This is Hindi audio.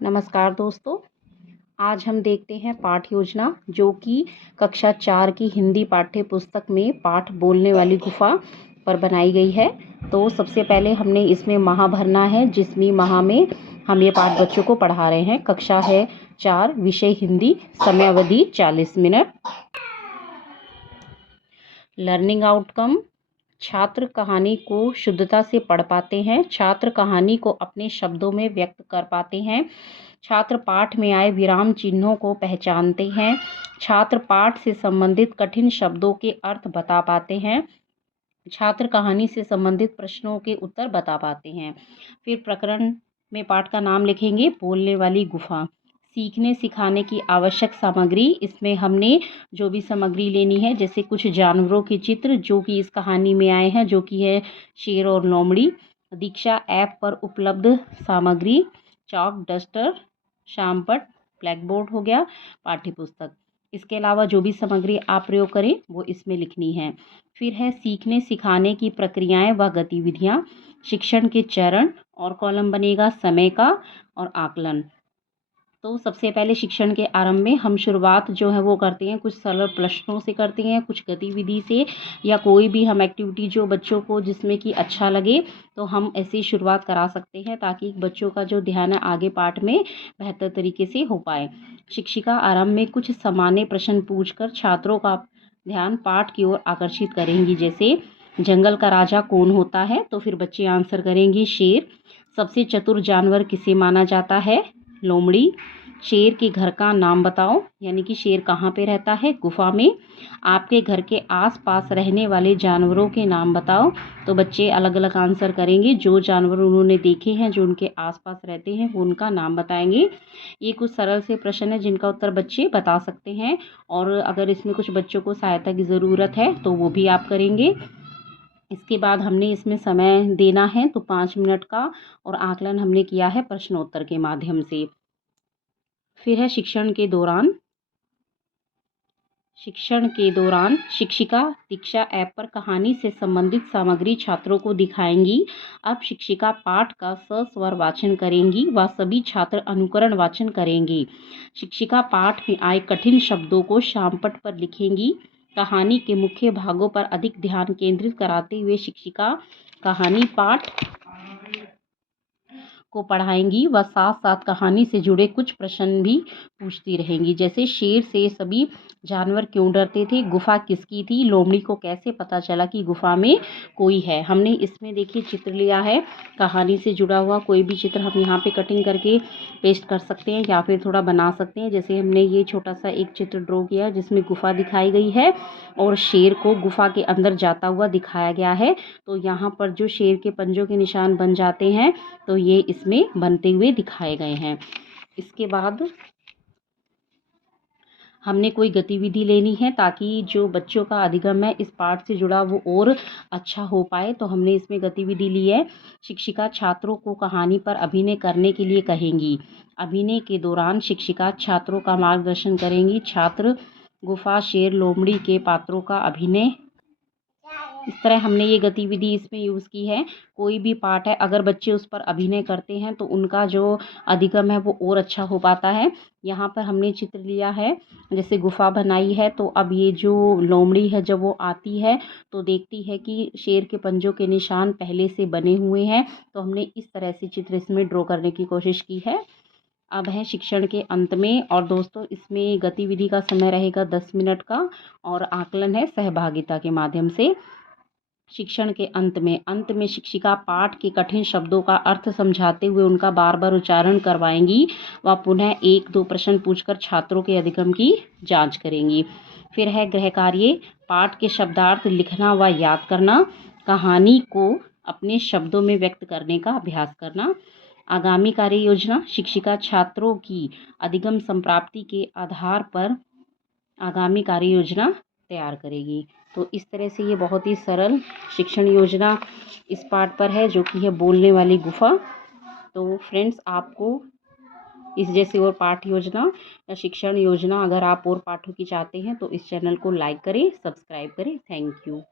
नमस्कार दोस्तों। आज हम देखते हैं पाठ योजना जो कि कक्षा 4 की हिंदी पाठ्य पुस्तक में पाठ बोलने वाली गुफा पर बनाई गई है। तो सबसे पहले हमने इसमें माह भरना है, जिसमें माह में हम ये पाठ बच्चों को पढ़ा रहे हैं। कक्षा है 4, विषय हिंदी, समय अवधि 40 मिनट। लर्निंग आउटकम: छात्र कहानी को शुद्धता से पढ़ पाते हैं। छात्र कहानी को अपने शब्दों में व्यक्त कर पाते हैं। छात्र पाठ में आए विराम चिन्हों को पहचानते हैं। छात्र पाठ से संबंधित कठिन शब्दों के अर्थ बता पाते हैं। छात्र कहानी से संबंधित प्रश्नों के उत्तर बता पाते हैं। फिर प्रकरण में पाठ का नाम लिखेंगे, बोलने वाली गुफा। सीखने सिखाने की आवश्यक सामग्री: इसमें हमने जो भी सामग्री लेनी है, जैसे कुछ जानवरों के चित्र जो कि इस कहानी में आए हैं, जो कि है शेर और लोमड़ी। दीक्षा ऐप पर उपलब्ध सामग्री: चॉक, डस्टर, शामपट, ब्लैक बोर्ड हो गया, पाठ्य पुस्तक। इसके अलावा जो भी सामग्री आप प्रयोग करें वो इसमें लिखनी है। फिर है सीखने सिखाने की प्रक्रियाएं व गतिविधियां, शिक्षण के चरण, और कॉलम बनेगा समय का और आकलन। तो सबसे पहले शिक्षण के आरंभ में हम शुरुआत जो है वो करते हैं, कुछ सरल प्रश्नों से करते हैं, कुछ गतिविधि से, या कोई भी हम एक्टिविटी जो बच्चों को जिसमें कि अच्छा लगे तो हम ऐसी शुरुआत करा सकते हैं, ताकि बच्चों का जो ध्यान है आगे पाठ में बेहतर तरीके से हो पाए। शिक्षिका आरंभ में कुछ सामान्य प्रश्न पूछकर छात्रों का ध्यान पाठ की ओर आकर्षित करेंगी, जैसे जंगल का राजा कौन होता है, तो फिर बच्चे आंसर करेंगे शेर। सबसे चतुर जानवर किसे माना जाता है, लोमड़ी। शेर के घर का नाम बताओ, यानी कि शेर कहाँ पे रहता है, गुफा में। आपके घर के आसपास रहने वाले जानवरों के नाम बताओ, तो बच्चे अलग अलग आंसर करेंगे। जो जानवर उन्होंने देखे हैं, जो उनके आसपास रहते हैं, वो उनका नाम बताएंगे। ये कुछ सरल से प्रश्न है जिनका उत्तर बच्चे बता सकते हैं, और अगर इसमें कुछ बच्चों को सहायता की ज़रूरत है तो वो भी आप करेंगे। इसके बाद हमने इसमें समय देना है तो 5 मिनट का, और आकलन हमने किया है प्रश्नोत्तर के माध्यम से। फिर है शिक्षण के दौरान शिक्षिका दीक्षा ऐप पर कहानी से संबंधित सामग्री छात्रों को दिखाएंगी। अब शिक्षिका पाठ का सस्वर वाचन करेंगी व सभी छात्र अनुकरण वाचन करेंगे। शिक्षिका पाठ में आए कठिन शब्दों को शामपट पर लिखेंगी। कहानी के मुख्य भागों पर अधिक ध्यान केंद्रित कराते हुए शिक्षिका कहानी पाठ को पढ़ाएंगी व साथ साथ कहानी से जुड़े कुछ प्रश्न भी पूछती रहेंगी, जैसे शेर से सभी जानवर क्यों डरते थे, गुफा किसकी थी, लोमड़ी को कैसे पता चला कि गुफा में कोई है। हमने इसमें देखिए चित्र लिया है, कहानी से जुड़ा हुआ कोई भी चित्र हम यहाँ पे कटिंग करके पेस्ट कर सकते हैं या फिर थोड़ा बना सकते हैं। जैसे हमने ये छोटा सा एक चित्र ड्रॉ किया जिसमें गुफा दिखाई गई है और शेर को गुफा के अंदर जाता हुआ दिखाया गया है। तो यहाँ पर जो शेर के पंजों के निशान बन जाते हैं, तो ये इसमें बनते हुए दिखाए गए हैं। इसके बाद हमने कोई गतिविधि लेनी है ताकि जो बच्चों का अधिगम है इस पाठ से जुड़ा वो और अच्छा हो पाए। तो हमने इसमें गतिविधि ली है, शिक्षिका छात्रों को कहानी पर अभिनय करने के लिए कहेंगी। अभिनय के दौरान शिक्षिका छात्रों का मार्गदर्शन करेंगी। छात्र गुफा, शेर, लोमड़ी के पात्रों का अभिनय, इस तरह हमने ये गतिविधि इसमें यूज़ की है। कोई भी पाठ है अगर बच्चे उस पर अभिनय करते हैं तो उनका जो अधिगम है वो और अच्छा हो पाता है। यहाँ पर हमने चित्र लिया है, जैसे गुफा बनाई है, तो अब ये जो लोमड़ी है जब वो आती है तो देखती है कि शेर के पंजों के निशान पहले से बने हुए हैं। तो हमने इस तरह से चित्र इसमें ड्रॉ करने की कोशिश की है। अब है शिक्षण के अंत में, और दोस्तों इसमें गतिविधि का समय रहेगा 10 मिनट का, और आकलन है सहभागिता के माध्यम से। शिक्षण के अंत में शिक्षिका पाठ के कठिन शब्दों का अर्थ समझाते हुए उनका बार बार उच्चारण करवाएंगी व पुनः 1-2 प्रश्न पूछकर छात्रों के अधिगम की जांच करेंगी। फिर है गृह कार्य, पाठ के शब्दार्थ लिखना व याद करना, कहानी को अपने शब्दों में व्यक्त करने का अभ्यास करना। आगामी कार्य योजना: शिक्षिका छात्रों की अधिगम संप्राप्ति के आधार पर आगामी कार्य योजना तैयार करेगी। तो इस तरह से ये बहुत ही सरल शिक्षण योजना इस पाठ पर है, जो कि है बोलने वाली गुफा। तो फ्रेंड्स, आपको इस जैसे और पाठ योजना या शिक्षण योजना अगर आप और पाठों की चाहते हैं तो इस चैनल को लाइक करें, सब्सक्राइब करें। Thank you.